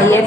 IF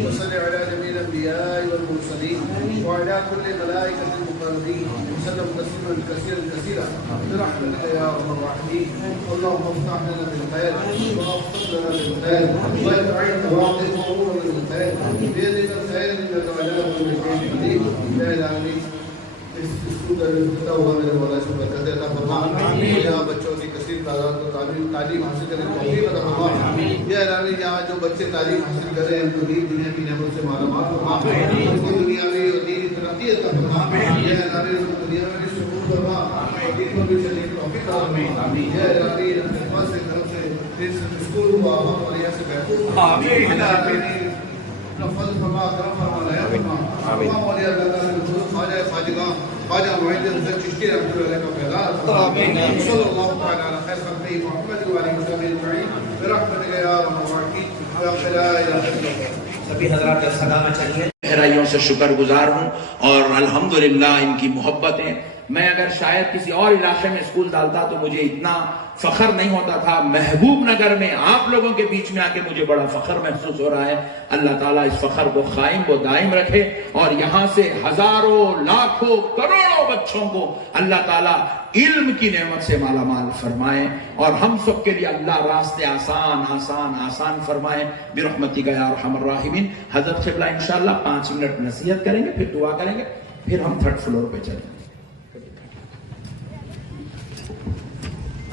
وصل على جميع الانبياء والمرسلين وعلى كل الملائكه المقربين وسلم تسليما كثيرا كثيرا برحمتك يا ارحم الراحمين. اللهم افتح لنا بالخير واغفر لنا بالخير واجعل واعطي امورنا بالخير بيدك الخير انك على كل شيء قدير. لا اله الا انت بچوں کی کثیر تعداد کو تعلیم حاصل کرنے کی توفیق عطا فرما. یا الہی یہاں جو بچے تعلیم حاصل کر رہے ہیں ان کو دین دنیا کی نعمت سے مالا مال فرما. ان کو دنیا میں اور دینی ترقی عطا فرما. یا الہی ان کو دنیا میں بھی سکون فرما اور دین پر بھی چلنے کی توفیق عطا فرما. یا الہی خدمت سے طرف سے اس اسکول کو آباد اور یہاں سے محفوظ فرما. فضل فرما کرم فرما لیا فرما. تمام اولیاء اللہ کے خواجہ خواجگاں خواجہ معین حسین چشتی رحمۃ اللہ علیہ کا پیغام صلی اللہ تعالی علی خیر خلقہ محمد و علیہ وسلم اجمعین برحمتک یا ارحم الراحمین. لا الہ الا اللہ. سبھی حضرات کا سلام چاہیے. گہرائیوں سے شکر گزار ہوں اور الحمدللہ ان کی محبتیں. میں اگر شاید کسی اور علاقے میں اسکول ڈالتا تو مجھے اتنا فخر نہیں ہوتا تھا. محبوب نگر میں آپ لوگوں کے بیچ میں آ کے مجھے بڑا فخر محسوس ہو رہا ہے. اللہ تعالیٰ اس فخر کو قائم و دائم رکھے اور یہاں سے ہزاروں لاکھوں کروڑوں بچوں کو اللہ تعالیٰ علم کی نعمت سے مالا مال فرمائے اور ہم سب کے لیے اللہ راستے آسان آسان آسان فرمائے برحمتک یا ارحم الراحمین. حضرت قبلہ انشاءاللہ 5 منٹ نصیحت کریں گے، پھر دعا کریں گے، پھر ہم 3rd فلور پہ چلیں گے.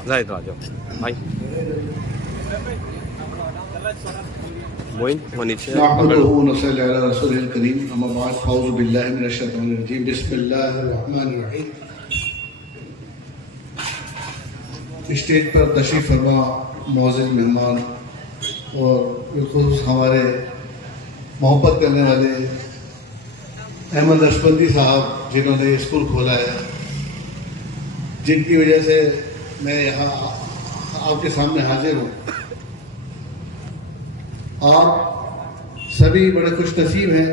زائد راجو بھائی موین ہونی چاہیے. نحمده ونصلي على رسوله الكريم. اما بعد اعوذ بالله من الشیطان الرجیم. بسم اللہ الرحمن الرحیم. اسٹیج پر تشریف فرما معزز مہمان اور بالخصوص ہمارے محبت کرنے والے احمد نقشبندی صاحب جنہوں نے اسکول کھولا ہے، جن کی وجہ سے میں یہاں آپ کے سامنے حاضر ہوں. آپ سبھی بڑے خوش نصیب ہیں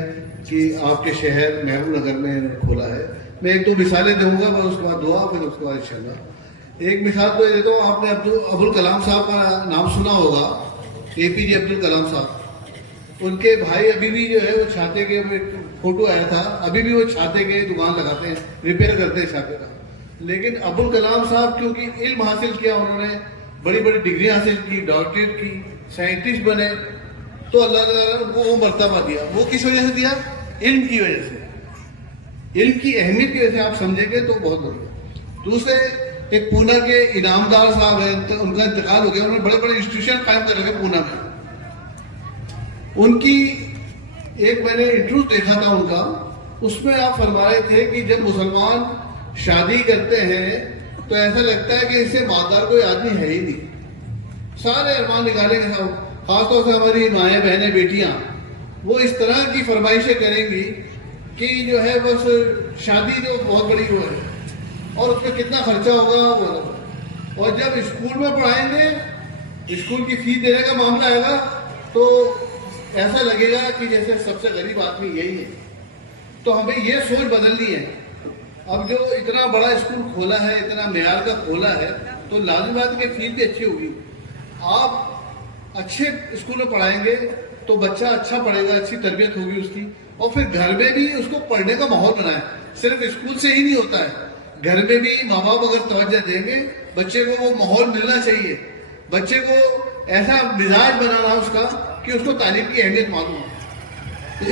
کہ آپ کے شہر محبوب نگر میں کھولا ہے. میں 1-2 مثالیں دوں گا، پھر اس کے بعد دعا، پھر اس کے بعد انشاءاللہ. ایک مثال تو دیتا ہوں. آپ نے ابوالکلام صاحب کا نام سنا ہوگا، APJ عبدالکلام صاحب. ان کے بھائی ابھی بھی جو ہے وہ چھاتے کے فوٹو آیا تھا، ابھی بھی وہ چھاتے کے دکان لگاتے ہیں، ریپیئر کرتے ہیں چھاتے کا. لیکن ابوالکلام صاحب کیونکہ علم حاصل کیا، انہوں نے بڑی بڑی ڈگری حاصل کی، ڈاکٹریٹ کی، سائنٹسٹ بنے، تو اللہ تعالیٰ نے ان کو وہ مرتبہ دیا. وہ کس وجہ سے دیا؟ علم کی وجہ سے. علم کی اہمیت کی وجہ سے آپ سمجھیں گے تو بہت بڑھیا. دوسرے ایک پونا کے انعامدار صاحب ہیں، ان کا انتقال ہو گیا. انہوں نے بڑے بڑے انسٹیٹیوشن قائم کر رکھے پونا میں. ان کی ایک میں نے انٹرویو دیکھا تھا ان کا، اس میں آپ فرما رہے تھے کہ جب مسلمان شادی کرتے ہیں تو ایسا لگتا ہے کہ اس سے مالدار کوئی آدمی ہے ہی نہیں. سارے ارمان نکالیں گے. خاص طور سے ہماری مائیں بہنیں بیٹیاں وہ اس طرح کی فرمائشیں کریں گی کہ جو ہے بس شادی جو بہت بڑی وہ ہے اور اس میں کتنا خرچہ ہوگا وہ. اور جب اسکول میں پڑھائیں گے، اسکول کی فیس دینے کا معاملہ آئے گا تو ایسا لگے گا کہ جیسے سب سے غریب آدمی یہی ہے. تو ہمیں یہ سوچ بدلنی ہے. اب جو اتنا بڑا اسکول کھولا ہے، اتنا معیار کا کھولا ہے، تو لازم بات کہ فیس بھی اچھی ہوگی. آپ اچھے اسکول میں پڑھائیں گے تو بچہ اچھا پڑھے گا، اچھی تربیت ہوگی اس کی. اور پھر گھر میں بھی اس کو پڑھنے کا ماحول بنائیں. صرف اسکول سے ہی نہیں ہوتا ہے، گھر میں بھی ماں باپ اگر توجہ دیں گے، بچے کو وہ ماحول ملنا چاہیے. بچے کو ایسا مزاج بنانا اس کا کہ اس کو تعلیم کی اہمیت معلوم ہو.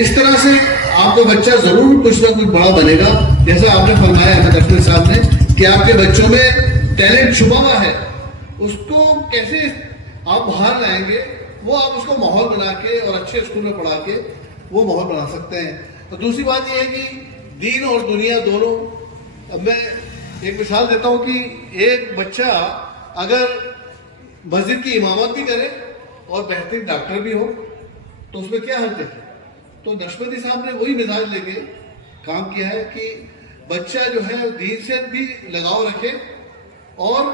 اس طرح سے آپ کا بچہ ضرور کچھ نہ کچھ بڑا بنے گا. جیسا آپ نے فرمایا احمد اشرف صاحب نے کہ آپ کے بچوں میں ٹیلنٹ چھپا ہوا ہے، اس کو کیسے آپ باہر لائیں گے وہ آپ اس کو ماحول بنا کے اور اچھے اسکول میں پڑھا کے وہ ماحول بنا سکتے ہیں. اور دوسری بات یہ ہے کہ دین اور دنیا دونوں. اب میں ایک مثال دیتا ہوں کہ ایک بچہ اگر مسجد کی امامت بھی کرے اور بہترین ڈاکٹر بھی ہو تو اس میں کیا حرج ہے؟ تو نقشبندی صاحب نے وہی مزاج لے کے کام کیا ہے کہ بچہ جو ہے دین سے بھی لگاؤ رکھے اور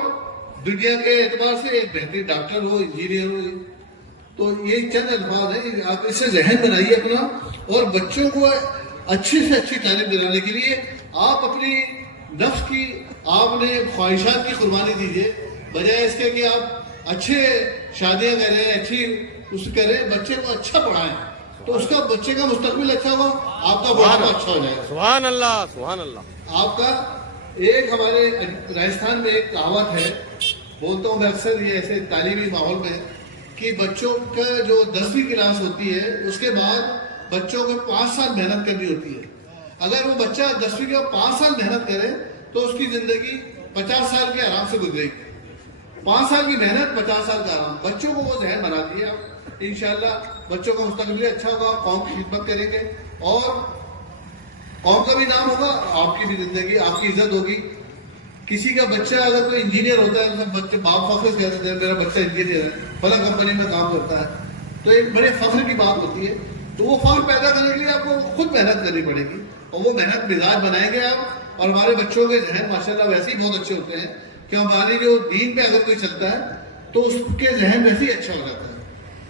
دنیا کے اعتبار سے ایک بہترین ڈاکٹر ہو, انجینئر ہو. تو یہ چند الفاظ ہیں, آپ اس سے ذہن بنائیے اپنا, اور بچوں کو اچھی سے اچھی تعلیم دلانے کے لیے آپ اپنی نفس کی آپ نے خواہشات کی قربانی دیجیے, بجائے اس کے کہ آپ اچھے شادیاں کریں, اچھی اس کریں, بچے کو اچھا پڑھائیں تو اس کا بچے کا مستقبل اچھا ہوگا, آپ کا بڑھاپا اچھا ہو جائے گا. سبحان اللہ, سبحان اللہ. آپ کا ایک ہمارے راجستھان میں ایک کہاوت ہے, بولتا ہوں میں اکثر یہ ایسے تعلیمی ماحول میں, کہ بچوں کا جو 10ویں کلاس ہوتی ہے اس کے بعد بچوں کو 5 سال محنت کرنی ہوتی ہے. اگر وہ بچہ 10ویں کے بعد 5 سال محنت کرے تو اس کی زندگی 50 سال کے آرام سے گزرے گی. 5 سال کی محنت 50 سال کا آرام. بچوں کو وہ ذہن بنا دیا, انشاءاللہ بچوں کا مستقبل اچھا ہوگا, قوم کی خدمت کریں گے اور قوم کا بھی نام ہوگا, آپ کی بھی زندگی, آپ کی عزت ہوگی. کسی کا بچہ اگر کوئی انجینئر ہوتا ہے, بچے باپ فخر سے کہتے ہیں میرا بچہ انجینئر ہے, فلاں کمپنی میں کام کرتا ہے, تو ایک بڑے فخر کی بات ہوتی ہے. تو وہ فخر پیدا کرنے کے لیے آپ کو خود محنت کرنی پڑے گی, اور وہ محنت مزاج بنائیں گے آپ. اور ہمارے بچوں کے ذہن ماشاءاللہ ویسے ہی بہت اچھے ہوتے ہیں کہ ہماری جو دین پہ اگر کوئی چلتا ہے تو اس کے ذہن ویسے ہی اچھا ہو جاتا ہے.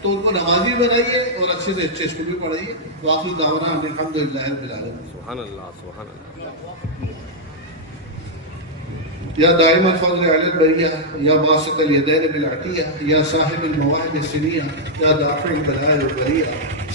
تو ان کو نمازی بنائیے اور اچھے سے اچھے اسکول بھی پڑھائیے. وآخر دعوانا الحمدللہ رب العالمین. سبحان اللہ, سبحان اللہ. یا دائم الفضل علی البریہ, یا باسط الیدین بالعطیہ, یا صاحب المواہب السنیہ, یا دافع البلاء والبریہ,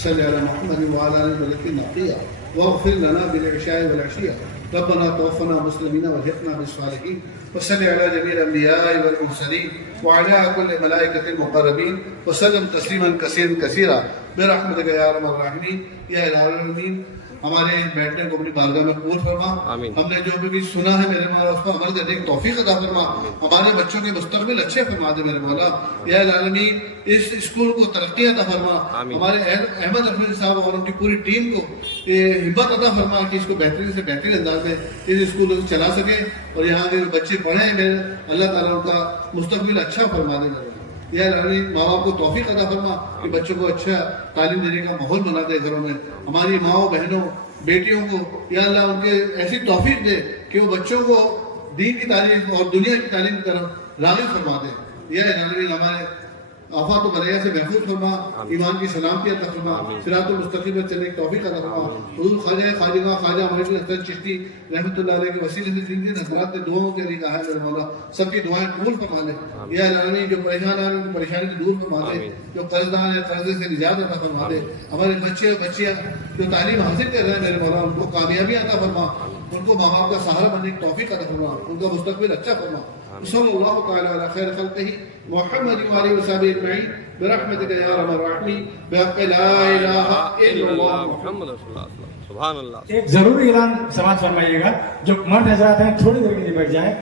صلی علی محمد وعلی آل الملک النقیہ, واغفر لنا بالعشاء والعشیہ, ربنا توفنا مسلمین والحقنا بالصالحین, وصلی علی جمیع الانبیاء والمرسلین وعلی کل ملائکۃ المقربین وسلم تسلیما کثیرا کثیرا برحمتک یا ارحم الراحمین. یا الہ العالمین, ہمارے بیٹھنے کو اپنی بارگاہ میں قبول فرما. ہم نے جو بھی سنا ہے میرے مولا اس پر عمل کرنے کی توفیق عطا فرما. ہمارے بچوں کے مستقبل اچھے فرما دے میرے مولا. یا العالمین, اس اسکول کو ترقی عطا فرما. ہمارے احمد افریدی صاحب اور ان کی پوری ٹیم کو ہمت عطا فرما کہ اس کو بہترین سے بہترین انداز میں اس اسکول کو چلا سکے, اور یہاں کے بچے پڑھیں, میرے اللہ تعالیٰ ان کا مستقبل اچھا فرما دے میرے. یا العالمین, ماں باپ کو توفیق عطا فرما کہ بچوں کو اچھا تعلیم دینے کا ماحول بنا دے گھروں میں. ہماری ماؤں بہنوں بیٹیوں کو یا اللہ ان کے ایسی توفیق دے کہ وہ بچوں کو دین کی تعلیم اور دنیا کی تعلیم کی طرف راغب فرما دے. یا العالمین, ہمارے آفات و بلیاں سے محفوظ فرما, ایمان کی سلامتی عطا فرما, صراط المستقیم پر چلنے کی توفیق عطا فرما. حضور خواجہ معین الحسن چشتی رحمۃ اللہ علیہ کے وسیلے سے جن جن حضرات نے دعاؤں کے لیے کہا ہے میرے مولا, سب کی دعائیں قبول فرما لے. یا العالمین, جو پریشان ہیں ان کی پریشانی کو دور فرما دے, جو قرضدار ہیں قرضے سے نجات عطا فرما دے. ہمارے بچے اور بچیاں جو تعلیم حاصل کر رہے ہیں میرے مولا, ان کو کامیابی عطا فرما, ان کو ماں باپ کا سہارا بننے کی توفیق عطا فرما, ان کا مستقبل اچھا فرما. صلی اللہ تعالی علی خیر خلقہ محمد وآلہ وصحبہ اجمعین برحمتک یا ارحم الراحمین بحق لا الہ الا اللہ محمد رسول اللہ. سبحان اللہ. ایک ضروری اعلان سماعت فرمائیے گا, جو مرد حضرات ہیں تھوڑی دیر کے لیے بیٹھ جائیں.